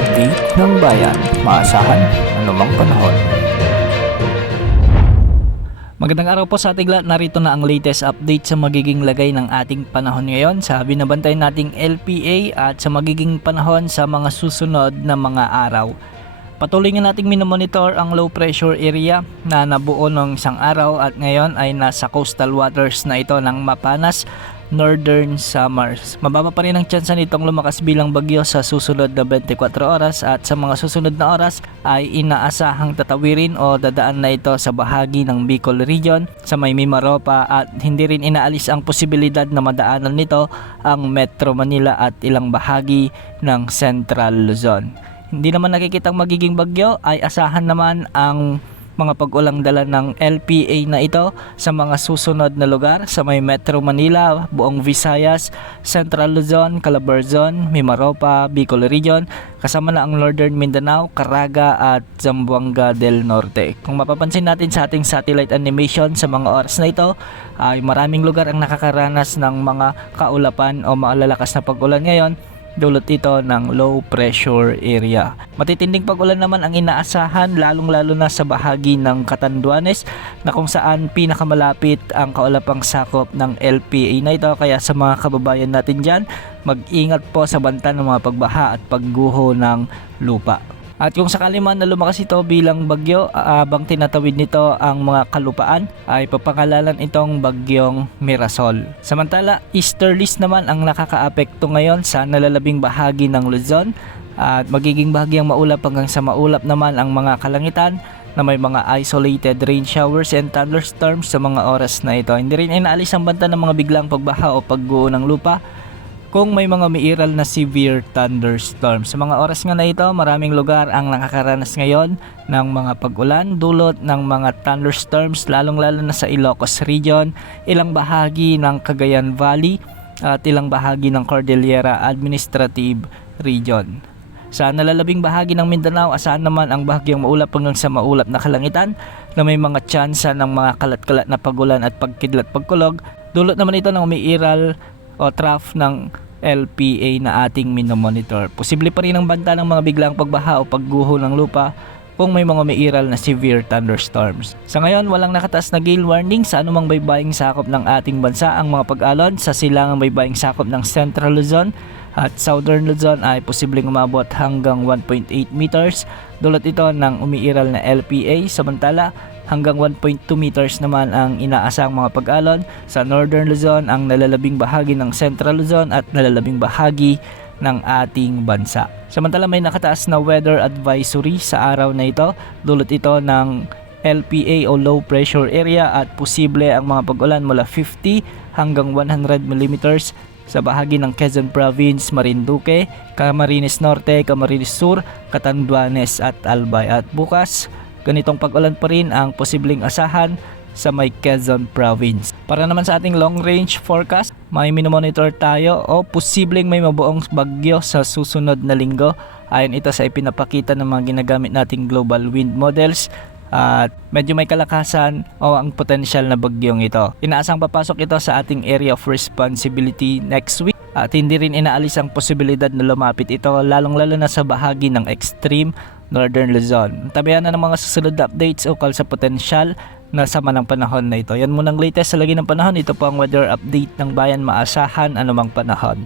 update ng bayan, maasahan anumang panahon. Magandang araw po sa ating lahat. Narito na ang latest update sa magiging lagay ng ating panahon ngayon sa binabantay nating LPA at sa magiging panahon sa mga susunod na mga araw. Patuloy nga nating minomonitor ang low pressure area na nabuo ng isang araw at ngayon ay nasa coastal waters na ito ng Mapanas, Northern Samars. Mababa pa rin ang tsansa nitong lumakas bilang bagyo sa susunod na 24 oras at sa mga susunod na oras ay inaasahang tatawirin o dadaan na ito sa bahagi ng Bicol Region sa may Mimaropa at hindi rin inaalis ang posibilidad na madaanan nito ang Metro Manila at ilang bahagi ng Central Luzon. Hindi naman nakikitang magiging bagyo ay asahan naman ang mga pag-ulang dala ng LPA na ito sa mga susunod na lugar sa may Metro Manila, buong Visayas, Central Luzon, Calabarzon, Mimaropa, Bicol Region, kasama na ang Northern Mindanao, Caraga at Zamboanga del Norte. Kung mapapansin natin sa ating satellite animation sa mga oras na ito, ay maraming lugar ang nakakaranas ng mga kaulapan o malalakas na pag-ulan ngayon. Dulot ito ng low pressure area. Matitinding pag-ulan naman ang inaasahan lalong-lalo na sa bahagi ng Catanduanes na kung saan pinakamalapit ang kaulapang sakop ng LPA na ito. Kaya sa mga kababayan natin dyan, mag-ingat po sa banta ng mga pagbaha at pagguho ng lupa. At kung sakali man na lumakas ito bilang bagyo, habang tinatawid nito ang mga kalupaan, ay papangalanan itong bagyong Mirasol. Samantala, easterlies naman ang nakakaapekto ngayon sa nalalabing bahagi ng Luzon at magiging bahagyang maulap hanggang sa maulap naman ang mga kalangitan na may mga isolated rain showers and thunderstorms sa mga oras na ito. Hindi rin inaalis ang banta ng mga biglang pagbaha o pagguho ng lupa kung may mga umiiral na severe thunderstorms. Sa mga oras nga na ito, maraming lugar ang nakakaranas ngayon ng mga pag-ulan dulot ng mga thunderstorms lalong-lalo na sa Ilocos Region, ilang bahagi ng Cagayan Valley at ilang bahagi ng Cordillera Administrative Region. Sa nalalabing bahagi ng Mindanao, asahan naman ang bahagyang maulap hanggang sa maulap na kalangitan na may mga tsansa ng mga kalat-kalat na pag-ulan at pagkidlat-pagkulog. Dulot naman ito ng umiiral o trough ng LPA na ating minomonitor. Posible pa rin ang banta ng mga biglang pagbaha o pagguho ng lupa kung may mga umiiral na severe thunderstorms. Sa ngayon, walang nakataas na gale warning sa anumang baybaying sakop ng ating bansa. Ang mga pag-alon sa silangang baybaying sakop ng Central Luzon at Southern Luzon ay posibleng umabot hanggang 1.8 meters. Dulot ito ng umiiral na LPA. Samantala, hanggang 1.2 meters naman ang inaasang mga pag-alon sa Northern Luzon, ang nalalabing bahagi ng Central Luzon at nalalabing bahagi ng ating bansa. Samantala, may nakataas na weather advisory sa araw na ito. Dulot ito ng LPA o low pressure area at posible ang mga pag-ulan mula 50 hanggang 100 millimeters sa bahagi ng Quezon Province, Marinduque, Camarines Norte, Camarines Sur, Catanduanes at Albay. At bukas, ganitong pag-ulan pa rin ang posibleng asahan sa may Quezon Province. Para naman sa ating long range forecast, may minomonitor tayo o posibleng may mabuong bagyo sa susunod na linggo. Ayon ito sa ipinapakita ng mga ginagamit nating global wind models at medyo may kalakasan o ang potensyal na bagyong ito. Inaasang papasok ito sa ating area of responsibility next week at hindi rin inaalis ang posibilidad na lumapit ito lalong-lalo na sa bahagi ng extreme Northern Luzon. Tabayan na ng mga susunod na updates ukol sa potensyal na sama ng panahon na ito. Yan munang latest sa lagi ng panahon. Ito po ang weather update ng bayan, maasahan anumang panahon.